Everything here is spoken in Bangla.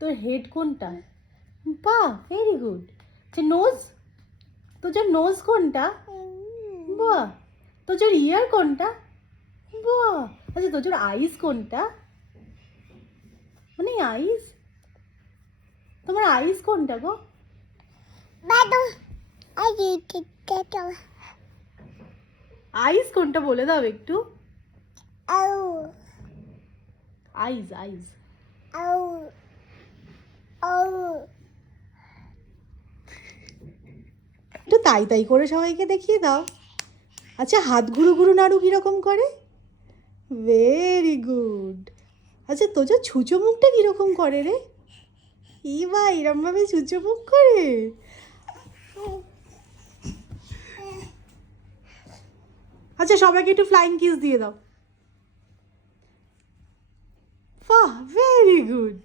তোর হেড কোনটা? বাহ, ভেরি গুড। আচ্ছা নোজ, তোর নোজ কোনটা? বাহ। তোর ইয়ার কোনটা? বাহ। আচ্ছা তোর আইস কোনটা? মানে আইস, তোমার আইস কোনটা গো? আইস কোনটা বলে দাও একটু। আইস আইস। একটু তাই তাই করে সবাইকে দেখিয়ে দাও। আচ্ছা হাত ঘুরু ঘুরু নাড়ু কিরকম করে? Very good. আচ্ছা তোর ছুঁচো মুখটা কিরকম করে রে? ই বা এরম ভাবে ছুঁচো মুখ করে? আচ্ছা সবাইকে একটু ফ্লাইং কিস দিয়ে দাও। বাহ, ভেরি গুড।